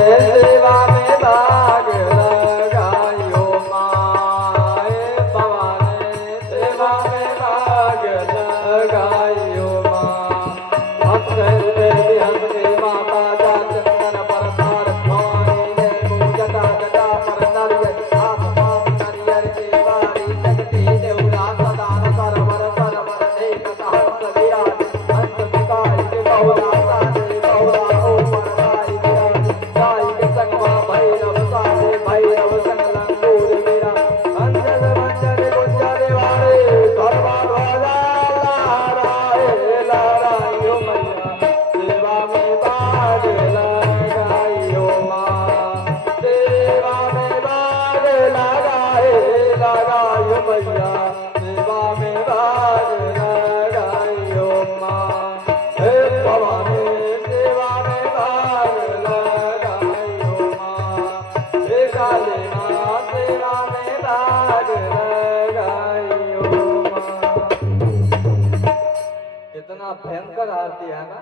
सेवा में भाग लगायो माँ, भवानी सेवा में भाग लगायो माँ। हंस गए भी हंस गई माता जा चंदन पर सार भवानी ने पूजता जटा पर नरियर आस पास नरियर के बारी शक्ति देवरा सदा सरवर सरवर देखता हंस विराज हंस बिकाई के बहुला साजे बहुला ऊपर गाई विराज गाई के संगमा भैरव साजे भैरव संग लंगूर मेरा अंजन मंजन गुंजन वाले धर्मा ध्वजा लहराए लहरायो मैया सेवा में भाग लगायो माँ, सेवा में भाग लगाए लगायो मैया सेवा में भाग लगायो माँ। हे भवानी सेवा में भाग लगायो माँ, हे काली माँ सेवा में भाग लगायो माँ। कितना भयंकर आरती है ना।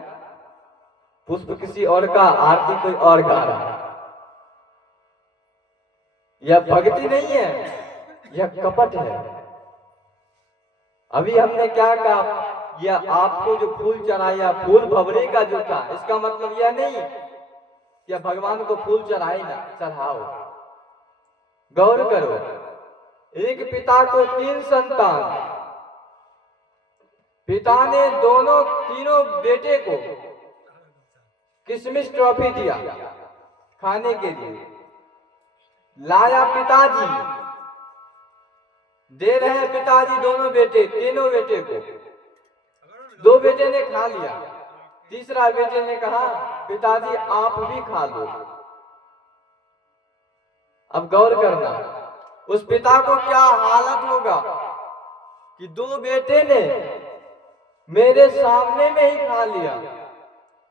पुष्प किसी और का, आरती कोई और गा रहा है। यह भक्ति नहीं है, यह कपट है। अभी हमने क्या कहा, यह आपको जो फूल चढ़ाया फूल भवरे का जो था, इसका मतलब यह नहीं कि भगवान को फूल चढ़ाए ना, चढ़ाओ। गौर करो, एक पिता को 3 संतान, पिता ने दोनों तीनों बेटे को किशमिश ट्रॉफी दिया खाने के लिए। लाया पिताजी, दे रहे हैं पिताजी दोनों बेटे, तीनों बेटे को। 2 बेटे ने खा लिया, तीसरा बेटे ने कहा पिताजी आप भी खा लो। अब गौर करना, उस पिता को क्या हालत होगा कि 2 बेटे ने मेरे सामने में ही खा लिया,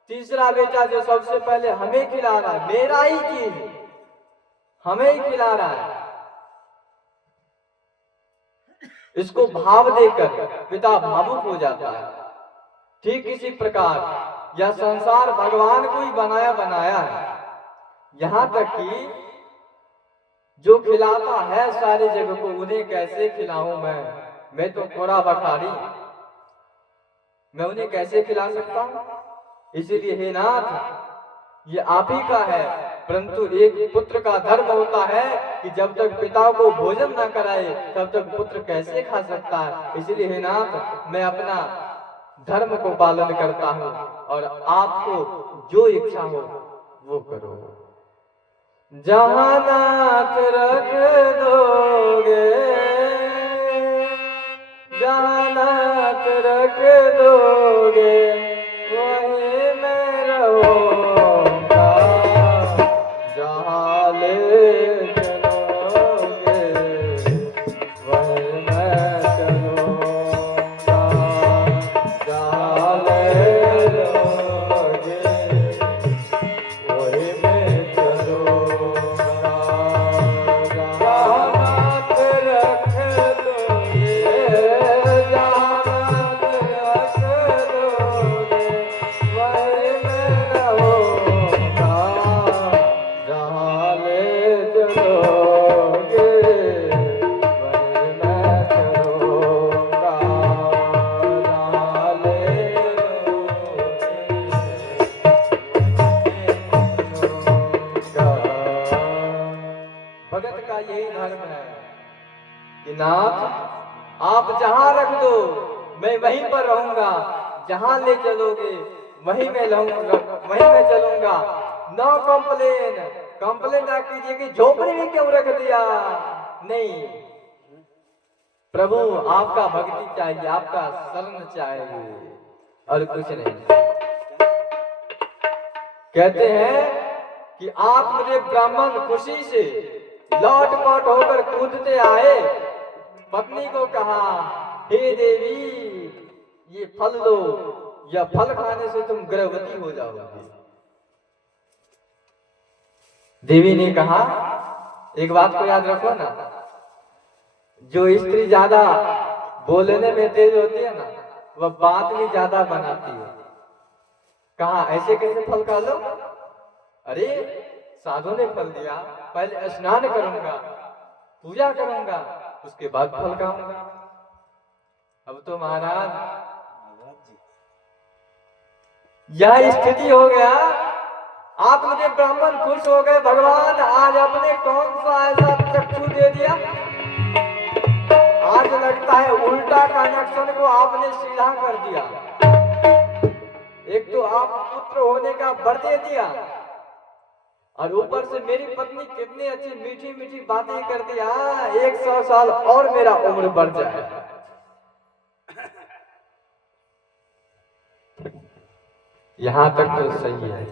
तीसरा बेटा जो सबसे पहले हमें खिला रहा है, मेरा ही चीज हमें ही खिला रहा है। इसको भाव देकर पिता भावुक हो जाता है। ठीक इसी प्रकार यह संसार भगवान को ही बनाया है। यहां तक कि जो खिलाता है सारी जगह को, उन्हें कैसे खिलाऊं मैं तो थोड़ा बखारी, मैं उन्हें कैसे खिला सकता हूं। इसीलिए हे नाथ, ये आप ही का है, परंतु एक पुत्र का धर्म होता है कि जब तक पिता को भोजन न कराए तब तक पुत्र कैसे खा सकता है। इसलिए हे नाथ, मैं अपना धर्म को पालन करता हूँ और आपको जो इच्छा हो वो करो। जहाँ नाथ रख दोगे, जहाँ नाथ रख दोगे वहीं मैं रहूँगा, जहाँ ले चलोगे वहीं मैं चलूँगा, जहाँ ले लोगे वहीं मैं चलूँगा। जहाँ नाथ रख दोगे, जहाँ नाथ रख दोगे वहीं मैं रहूँगा, जहाँ ले चलोगे वहीं मैं चलूँगा, जहाँ ले भगत का यही धर्म है कि नाथ आप जहां रख दो मैं वहीं पर रहूंगा, जहां ले चलोगे वहीं मैं रहूंगा, वहीं मैं चलूंगा। नो कंप्लेन, कंप्लेन ना कीजिए कि झोपड़ी में क्यों रख दिया। नहीं प्रभु, आपका भक्ति चाहिए, आपका शरण चाहिए और कुछ नहीं। कहते हैं कि आप मुझे ब्राह्मण खुशी से लौट पट होकर कूदते आए, पत्नी को कहा हे देवी ये फल लो, यह फल खाने से तुम गर्भवती हो जाओगी। देवी ने कहा एक बात को याद रखो ना, जो स्त्री ज्यादा बोलने में तेज होती है ना, वह बात भी ज्यादा बनाती है। कहा ऐसे कैसे फल खा लो, अरे साधु ने फल दिया, पहले स्नान करूंगा, पूजा करूंगा, उसके बाद फल खाऊंगा। अब तो महाराज यह स्थिति हो गया। आप मुझे ब्राह्मण खुश हो गए, भगवान आज आपने कौन सा ऐसा चक्षु दे दिया, आज लगता है उल्टा कनेक्शन को आपने सीधा कर दिया। एक तो आप पुत्र होने का वर दे दिया और ऊपर से मेरी पत्नी कितनी अच्छी मीठी मीठी बातें कर दिया, 100 साल और मेरा उम्र बढ़ जाए। यहां तक तो सही है।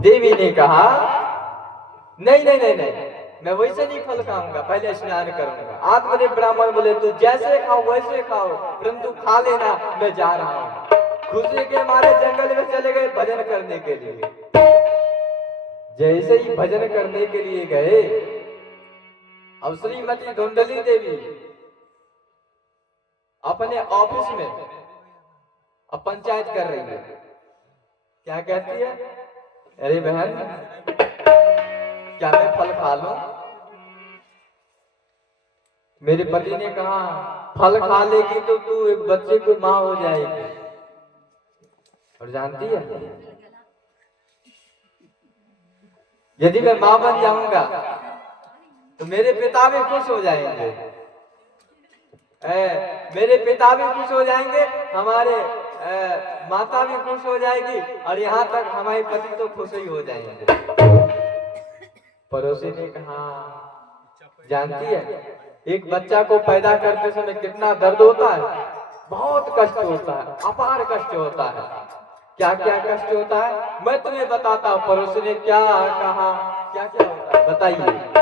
देवी ने कहा नहीं नहीं नहीं नहीं, मैं वैसे नहीं फल खाऊंगा, पहले स्नान करूंगा। आत्मदेव ब्राह्मण बोले तू जैसे खाओ वैसे खाओ, परंतु खा लेना, मैं जा रहा हूं। खुशी के मारे जंगल में चले गए भजन करने के लिए। जैसे ही भजन करने के लिए गए, अब श्रीमती धुंधली देवी अपने ऑफिस में अब पंचायत कर रही है। क्या कहती है, अरे बहन क्या मैं फल खा लूं? मेरे पति ने कहा फल खा लेगी तो तू एक बच्चे को मां हो जाएगी। और जानती है यदि मैं मां बन जाऊंगा तो मेरे पिता भी खुश हो जाएंगे, मेरे पिता भी खुश हो जाएंगे, हमारे माता भी खुश हो जाएगी और यहाँ तक हमारे पति तो खुश ही हो जाएंगे। पड़ोसी ने कहा जानती है एक बच्चा को पैदा करते समय कितना दर्द होता है, बहुत कष्ट होता है, अपार कष्ट होता है। क्या क्या कष्ट होता है मैं तुम्हें बताता हूँ। पड़ोसी ने क्या कहा, क्या क्या होता है बताइए।